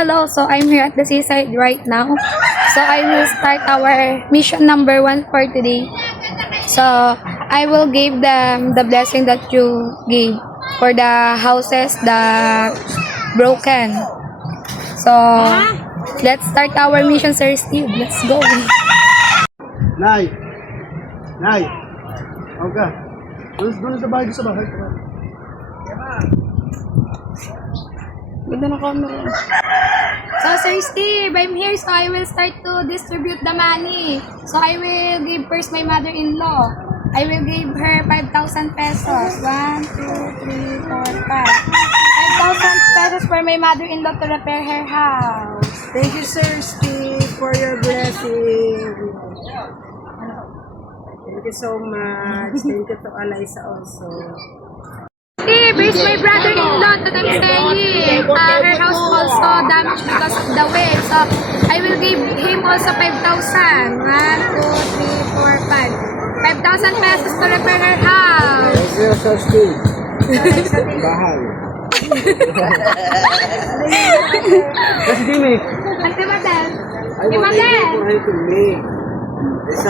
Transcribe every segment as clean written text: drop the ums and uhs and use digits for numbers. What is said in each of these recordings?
Hello, so I'm here at the seaside right now. So I will start our mission number 1 for today. So I will give them the blessing that you gave for the houses that broken. So let's start our mission, Sir Steve. Let's go. Nay! Nay! Okay. Doon sa bahay, sa bahay. Ganda na camera. So Sir Steve, I'm here, so I will start to distribute the money. So I will give first my mother-in-law. I will give her 5,000 pesos. 1, 2, 3, 4, 5,000 pesos for my mother-in-law to repair her house. Thank you, Sir Steve, for your blessing. Thank you so much. Thank you to Eliza also. Steve, here's my brother-in-law that I'm staying. Her house also damaged because of the wave. So I will give him also 5,000. 1, 2, 3, 4, 5. 5,000 pesos to repair her house. Thank you, Sir Steve. Bahay. Kasi Jimmy. Ante Madel. I want you for helping me. It's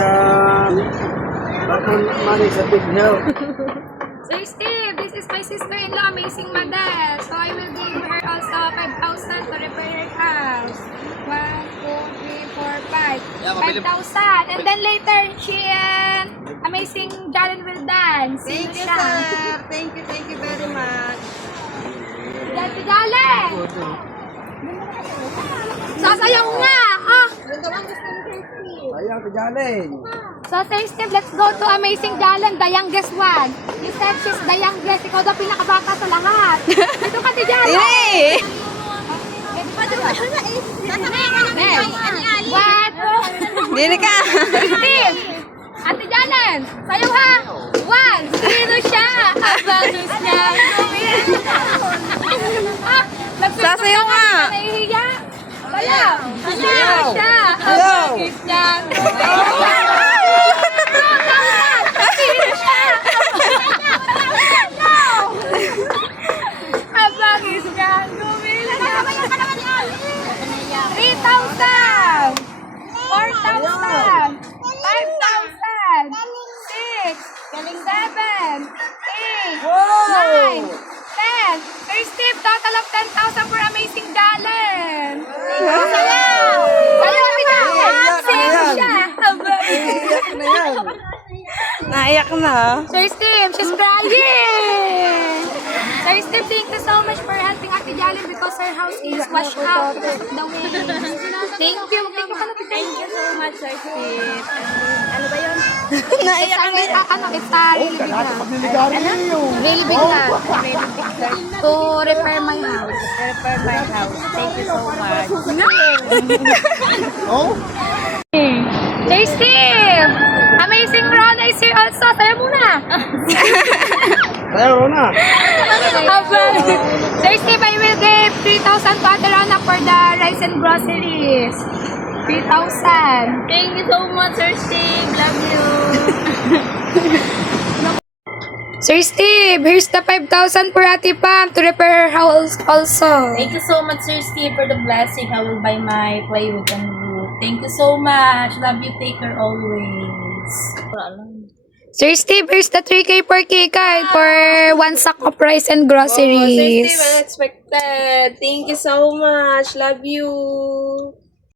money is a big help. Sir Steve, this is my sister-in-law, Amazing Madel. So I will give her also 5,000 to repair her house. 1, 2, 3, 4, 5. 5,000. And then later, she and Amazing Jalen will dance. Thank you, sir. Thank you very much. Jalen! Sasayaw nga! Ah! Ayaw, tigalin. So, Sir Steve, let's go to Amazing Jalen, the youngest one. You said she's the youngest. Ikaw daw pinakabata sa lahat. Dito ka, Jalen. Hindi! What? Dili ka! Steve! Ate Jalen, sayo ha! 1, sino siya? Abanos niya. Sasayaw nga! Nahihiya? Sayaw! Sino siya? Sayaw! Abanos niya. Sino siya? Abangis niya. Gumila na. 3,000! 4,000! 5,000! 6! 7! 8! 9! 10! Sir Steve, total of 10,000 for Amazing Jalen! Sayaw! Sayaw, Jalen! Sino siya? Naiyak na. Sir Steve, she's crying! Sir Steve, thank you so much for helping Ate Jalen because her house is washed out the way. Thank you. Thank you so much, Sir Steve. Ano ba yun? Naiyak na. It's a really big Really big lot. To repair my house. Repair my house. Thank you so much. Oh? Sir Steve! Amazing Rona is here also. Sayo muna. Ayaw, Rona. Sir Steve, I will give 3,000 to Ate Rona for the rice and groceries. 3,000. Thank you so much, Sir Steve. Love you. Sir Steve, here's the 5,000 for Ate Pam to repair her house also. Thank you so much, Sir Steve, for the blessing. I will buy my plywood and wood. Thank you so much. Love you. Take care always. Sir Steve, here's the 3K per card for 1 sack of rice and groceries. Sir Steve, unexpected. Thank you so much. Love you.